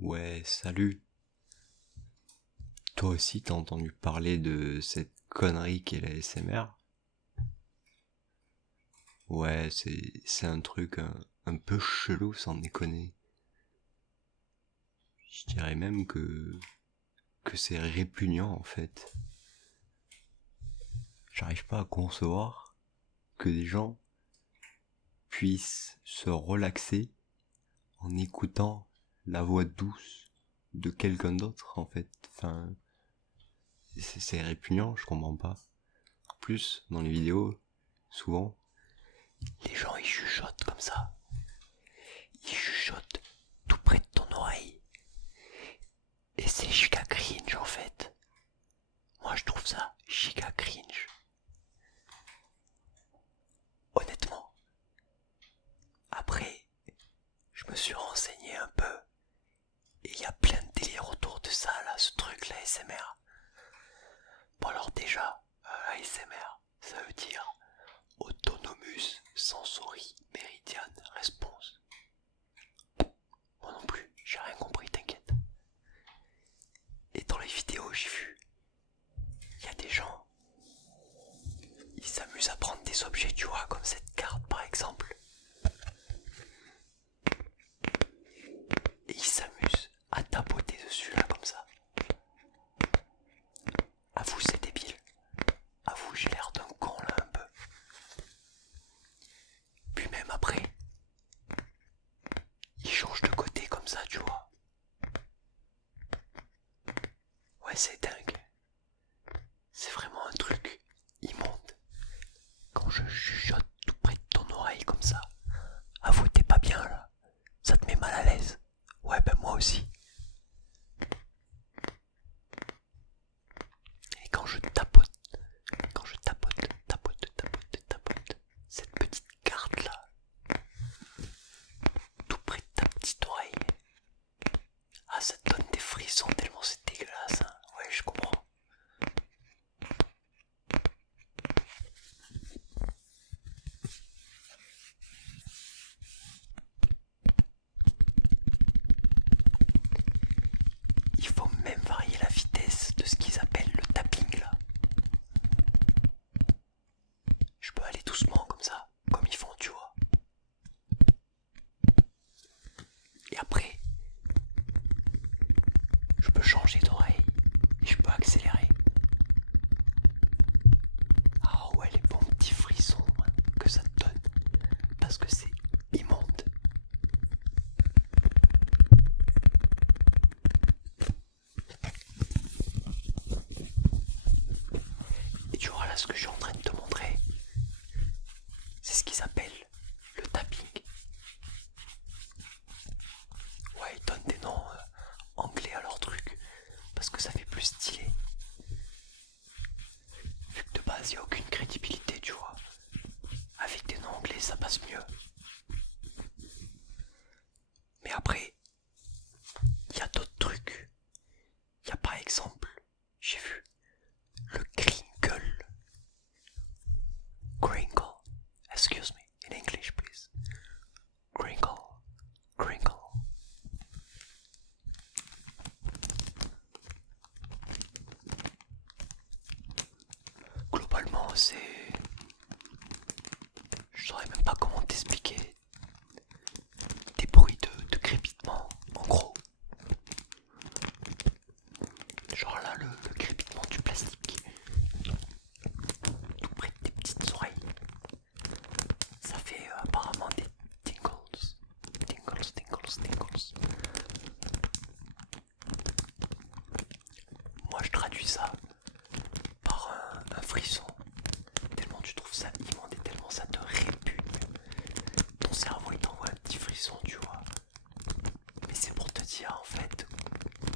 Ouais, salut. Toi aussi, t'as entendu parler de cette connerie qu'est la SMR? Ouais, c'est un truc un peu chelou sans déconner. Je dirais même que c'est répugnant en fait. J'arrive pas à concevoir que des gens puissent se relaxer en écoutant la voix douce de quelqu'un d'autre en fait. Enfin, c'est répugnant, je comprends pas. En plus, dans les vidéos, souvent, les gens ils chuchotent comme ça. Ils chuchotent tout près de ton oreille. Et c'est giga cringe en fait. Moi je trouve ça giga cringe. Honnêtement. Après, je me suis renseigné un peu. Et il y a plein de délires autour de ça là, ce truc là, ASMR. Bon alors déjà, ASMR, ça veut dire Autonomous Sensory Meridian Response. Moi non plus, j'ai rien compris, t'inquiète. Et dans les vidéos, j'ai vu, il y a des gens, ils s'amusent à prendre des objets, tu vois, comme cette carte par exemple. Et ils s'amusent à tapoter dessus là, comme ça. À vous, c'est débile. À vous, j'ai l'air d'un con là, un peu. Puis même après, ils changent de côté comme ça, tu vois. Ouais, c'est dingue. C'est vraiment un truc immonde. Quand je chuchote tout près de ton oreille comme ça, avoue, t'es pas bien là. Ça te met mal à l'aise. Ouais, ben moi aussi. Et quand je tapote, tapote, cette petite carte là, tout près de ta petite oreille, ah, ça te donne des frissons tellement c'est dégueulasse, hein. Ouais, je comprends. Il faut même varier la vitesse de ce qu'ils appellent le tapping là. Je peux aller doucement comme ça, comme ils font, tu vois. Et après, je peux changer d'oreille et je peux accélérer. Ah ouais, les bons petits frissons que ça te donne, parce que c'est immonde. Et tu vois là ce que je suis en train de te montrer, c'est ce qu'ils appellent le tapping. Ouais, ils donnent des noms anglais à leur truc, parce que ça fait plus stylé. Vu que de base il n'y a aucune crédibilité, tu vois. Avec des noms anglais ça passe mieux. Mais après, il y a d'autres trucs. Il y a par exemple, j'ai vu le crinkle. Crinkle. Excuse me, in English please. Crinkle. Crinkle. Globalement, c'est... Je saurais même pas comment t'expliquer. Des bruits de crépitement, en gros. Genre là, le crépitement du plastique. Tout près de tes petites oreilles. Ça fait apparemment des tingles. Tingles, tingles, tingles. Moi, je traduis ça par un frisson. Tellement tu trouves ça immonde et tellement ça te répugne. Ton cerveau il t'envoie un petit frisson, tu vois. Mais c'est pour te dire en fait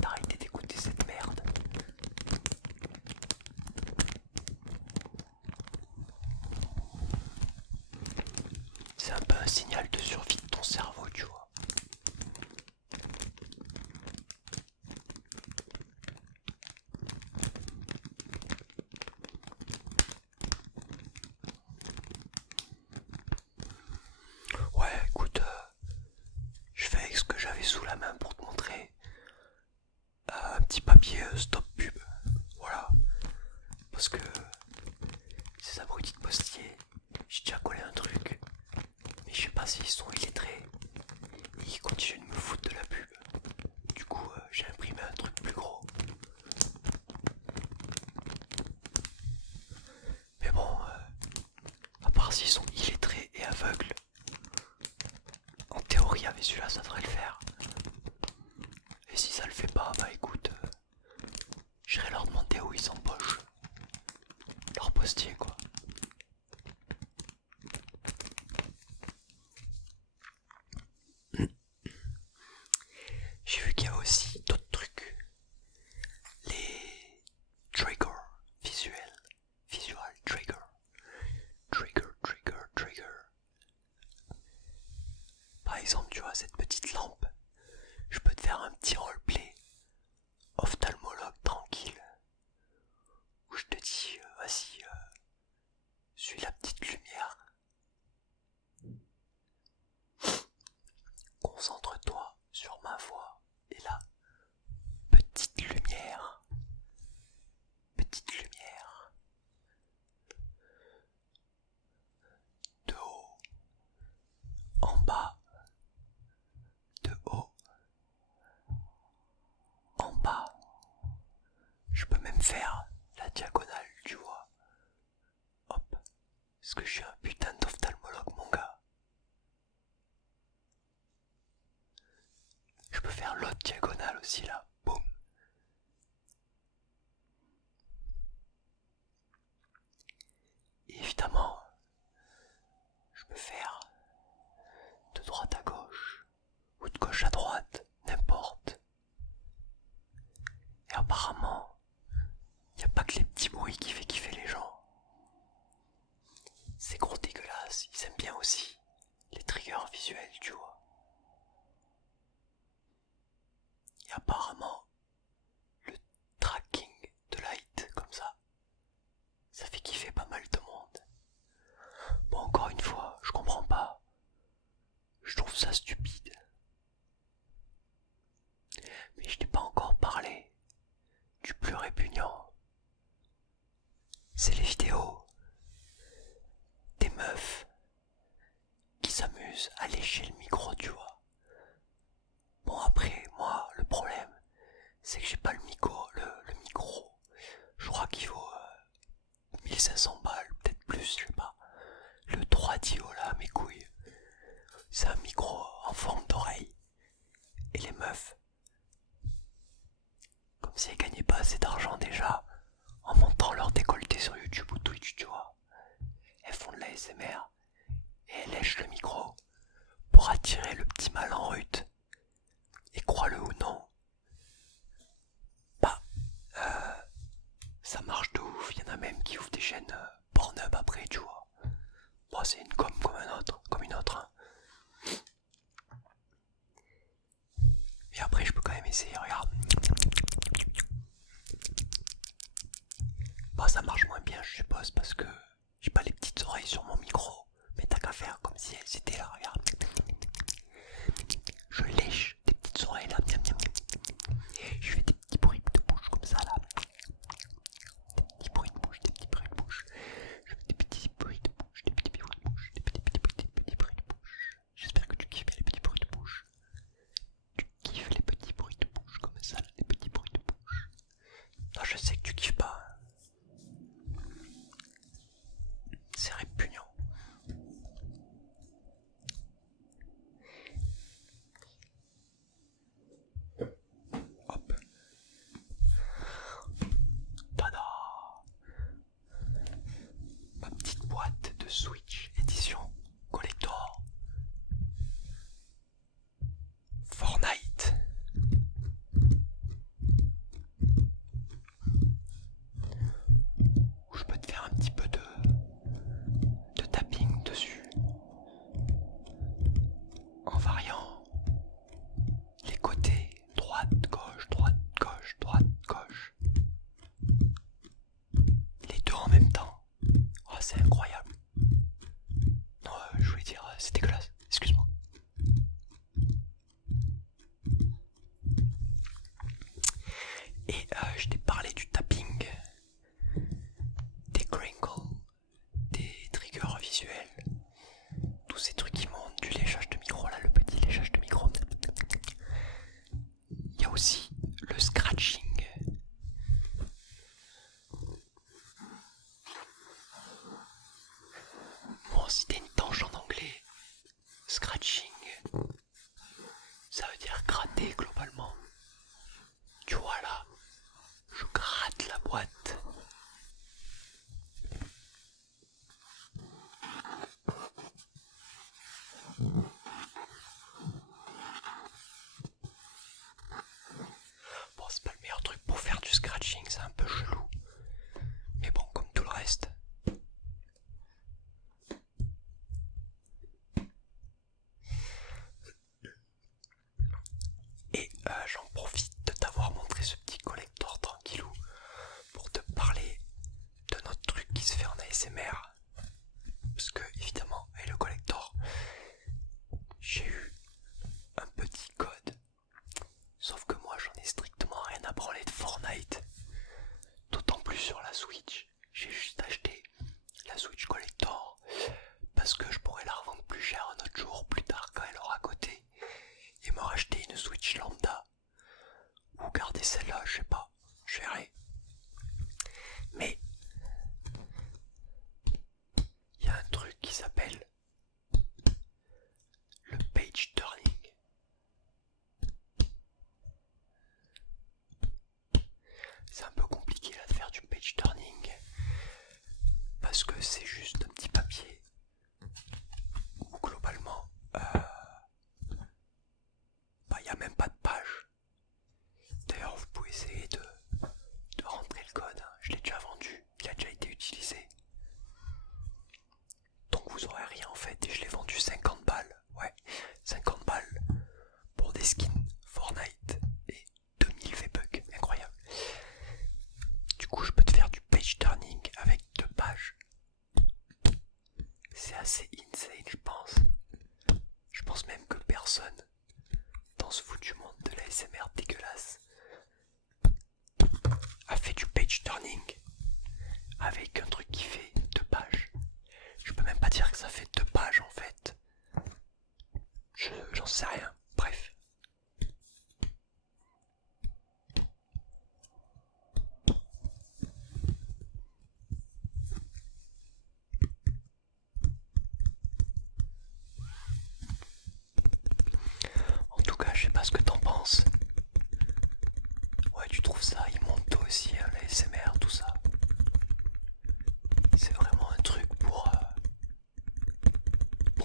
d'arrêter d'écouter cette merde. C'est un peu un signal de survie de ton cerveau, tu vois. Ouais, écoute, je fais avec ce que j'avais sous la main pour te montrer. celui-là ça devrait le faire. Et si ça le fait pas, bah écoute, j'irai leur demander où ils s'empochent leur postier quoi. J'ai vu qu'il y a aussi d'autres trucs. Les triggers visuels. Visual trigger. Trigger. Par exemple, tu vois cette petite lampe. Je peux te faire un petit roleplay ophtalmologue tranquille. Où je te dis, vas-y, suis la petite lumière. Concentre-toi sur ma voix et la petite lumière. Petite lumière. De haut. En bas. De haut. En bas. Je peux même faire la diagonale, tu vois. Hop. Est-ce que je suis un putain d'ophtalmologue, mon gars? Je peux faire l'autre diagonale aussi, là. Boum. Et évidemment, je peux faire de droite à gauche, ou de gauche à droite, n'importe. Et apparemment, il n'y a pas que les petits bruits qui fait kiffer les gens. Ces gros dégueulasses, ils aiment bien aussi les triggers visuels, tu vois. Et apparemment, le tracking de light comme ça fait kiffer pas mal de monde. Bon, encore une fois, je comprends pas. Je trouve ça stupide. Mais je t'ai pas encore parlé du plus répugnant. C'est les vidéos des meufs qui s'amusent à lécher le micro, tu vois. Bon, après, moi, le problème, c'est que j'ai pas le micro. Le micro, je crois qu'il vaut 1500 balles, peut-être plus, je sais pas. Le 3DO là, mes couilles. C'est un micro en forme d'oreille. Et les meufs, comme si elles gagnaient pas assez d'argent déjà, en montrant leur décolleté sur YouTube ou Twitch, tu vois. Elles font de la SMR et elles lèchent le micro pour attirer le petit mal en rut. Et crois-le ou non, bah, ça marche de ouf. Il y en a même qui ouvrent des chaînes Pornhub après, tu vois. Bon, c'est une com comme une autre. Hein. Et après, je peux quand même essayer, regarde. Bah, ça marche moins bien, je suppose, parce que j'ai pas les petites oreilles sur mon micro. Mais t'as qu'à faire comme si elles étaient là, regarde. Je lèche tes petites oreilles là, miam miam. Je fais des petits bruits de bouche comme ça là. Des petits bruits de bouche, des petits bruits de bouche. Je fais des petits bruits de bouche, des petits bruits de bouche, des petits bruits de bouche. J'espère que tu kiffes bien les petits bruits de bouche. Tu kiffes les petits bruits de bouche comme ça, là, les petits bruits de bouche. Non, je sais que tu kiffes pas. C'est répugnant. Hop. Tada. Ma petite boîte de Switch édition collector. Fortnite. Où je peux te faire un petit peu de tapping dessus. En variant les côtés, droite, gauche, droite, gauche, droite, gauche. Les deux en même temps. Oh, c'est incroyable. Non, je voulais dire, c'est dégueulasse. Excuse-moi. Et je t'ai parlé du tapping, des crinkles, des triggers visuels, tous ces trucs qui montent, du léchage de micro là, le petit léchage de micro. Il y a aussi le scratching. Bon, si t'es une tanche en anglais, scratching, scratching, c'est un peu chelou. Mais bon, comme tout le reste. Et j'en profite de t'avoir montré ce petit collector tranquillou pour te parler de notre truc qui se fait en ASMR. Parce que évidemment, avec le collector, j'ai eu un petit code. Sauf que moi j'en ai strictement rien à branler de Fortnite. D'autant plus sur la Switch. J'ai juste acheté la Switch Collector parce que je pourrais la revendre plus cher un autre jour, plus tard quand elle aura coté, et me racheter une Switch lambda. Ou garder celle-là, je sais pas, je verrai. Mais il y a un truc qui s'appelle le page turning. C'est un peu compliqué là de faire du page turning parce que c'est juste un petit papier où globalement y a même pas de page. D'ailleurs vous pouvez essayer de rentrer le code, je l'ai déjà vendu, il a déjà été utilisé. Donc vous aurez rien en fait et je l'ai vendu 50 balles. Ouais, 50 balles pour des skins Fortnite et 2000 V-Bucks, incroyable. Du coup je peux te faire du page turning avec 2 pages. C'est assez insane je pense. Je pense même que personne dans ce foutu monde de l'ASMR dégueulasse a fait du page turning avec un truc qui fait 2 pages. Je peux même pas dire que ça fait 2 pages en fait. J'en sais rien. Bref. En tout cas, je sais pas ce que t'en penses. Ouais, tu trouves ça immonde toi aussi, hein, la ASMR, tout ça. C'est vraiment un truc pour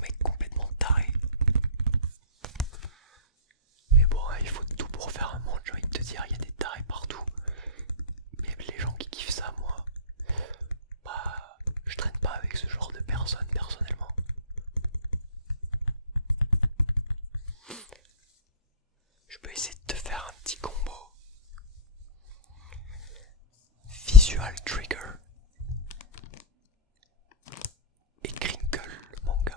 mec complètement taré. Mais bon, il faut tout pour faire un monde, j'ai envie de te dire, il y a des tarés partout. Mais les gens qui kiffent ça, moi, bah, je traîne pas avec ce genre de personnes personnellement. Je peux essayer de te faire un petit combo. Visual Trigger et Crinkle, mon gars.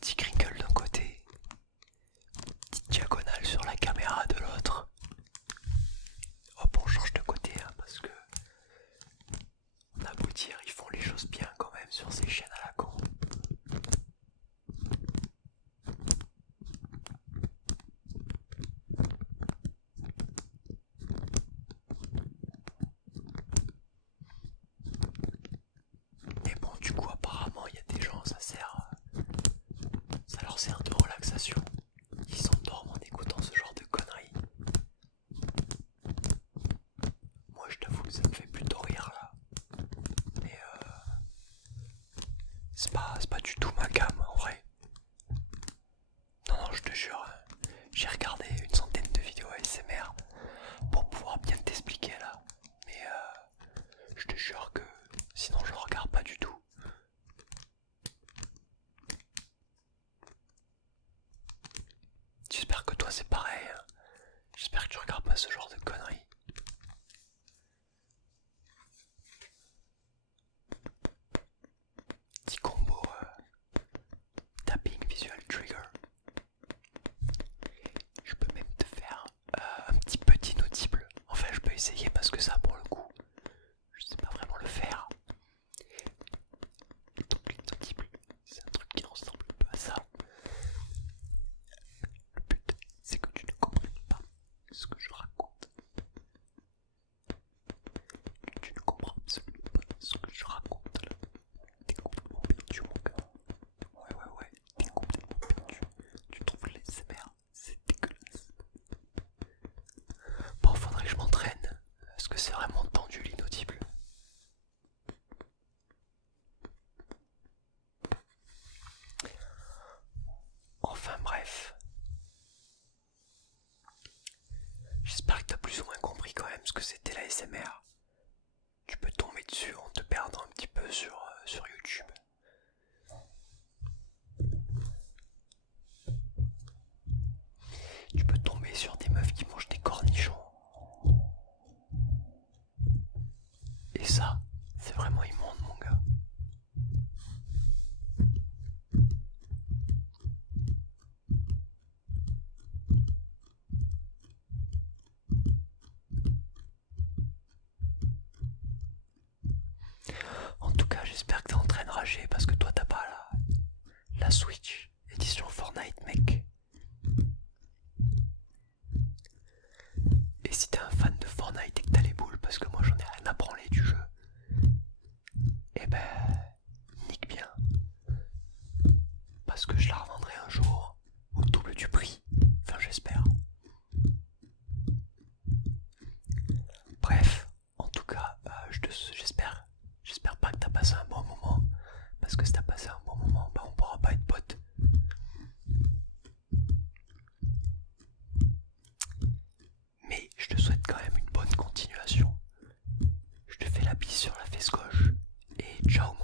Petit Crinkle d'un côté, petite diagonale sur la caméra de l'autre. Hop, on change de côté hein, parce que on a beau dire, ils font les choses bien quand même sur ces chaînes à la con. Mais bon, du coup, apparemment, il y a des gens, ça leur sert de relaxation. Ils s'endorment en écoutant ce genre de conneries. Moi, je t'avoue que ça me fait plutôt rire là. Mais c'est pas du tout ma gamme en vrai. Non, je te jure, j'ai regardé une centaine de vidéos ASMR pour pouvoir bien t'expliquer là. Mais je te jure que sinon je le regarde pas du tout. J'espère que toi c'est pareil. Hein. J'espère que tu regardes pas ce genre de conneries. Petit combo tapping visual trigger. Je peux même te faire un petit inaudible. Enfin je peux essayer parce que ça pour le coup je sais pas vraiment le faire. Et donc l'inaudible c'est un truc qui ressemble un peu à ça. Le but c'est que tu ne comprennes pas ce que je raconte. Tu ne comprends absolument pas ce que je raconte là. T'es complètement perdu mon gars. Ouais, t'es complètement perdu. Tu trouves les SMR, c'est dégueulasse. Bon, faudrait que je m'entraîne. Est-ce que c'est vraiment tendu l'inaudible? Enfin bref. J'espère que ce que c'était la SMR. Tu peux tomber dessus en te perdant un petit peu sur YouTube. Tu peux tomber sur des meufs qui mangent des cornichons. Et ça, c'est vraiment immonde, mon gars. En tout cas, j'espère que t'es en train de rager parce que toi, t'as pas la Switch édition Fortnite, mec. Et si t'es un fan de Fortnite et que t'as les boules, parce que moi j'en ai rien à branler du jeu, eh ben, nique bien. Parce que je la revendrai un jour au double du prix. Enfin, j'espère. Bref, en tout cas, j'espère pas que t'as passé un bon moment. Parce que si t'as passé un bon moment, on pourra pas être potes. Mais je te souhaite quand même une bonne continuation. Je te fais la bise sur la fesse gauche. Et ciao.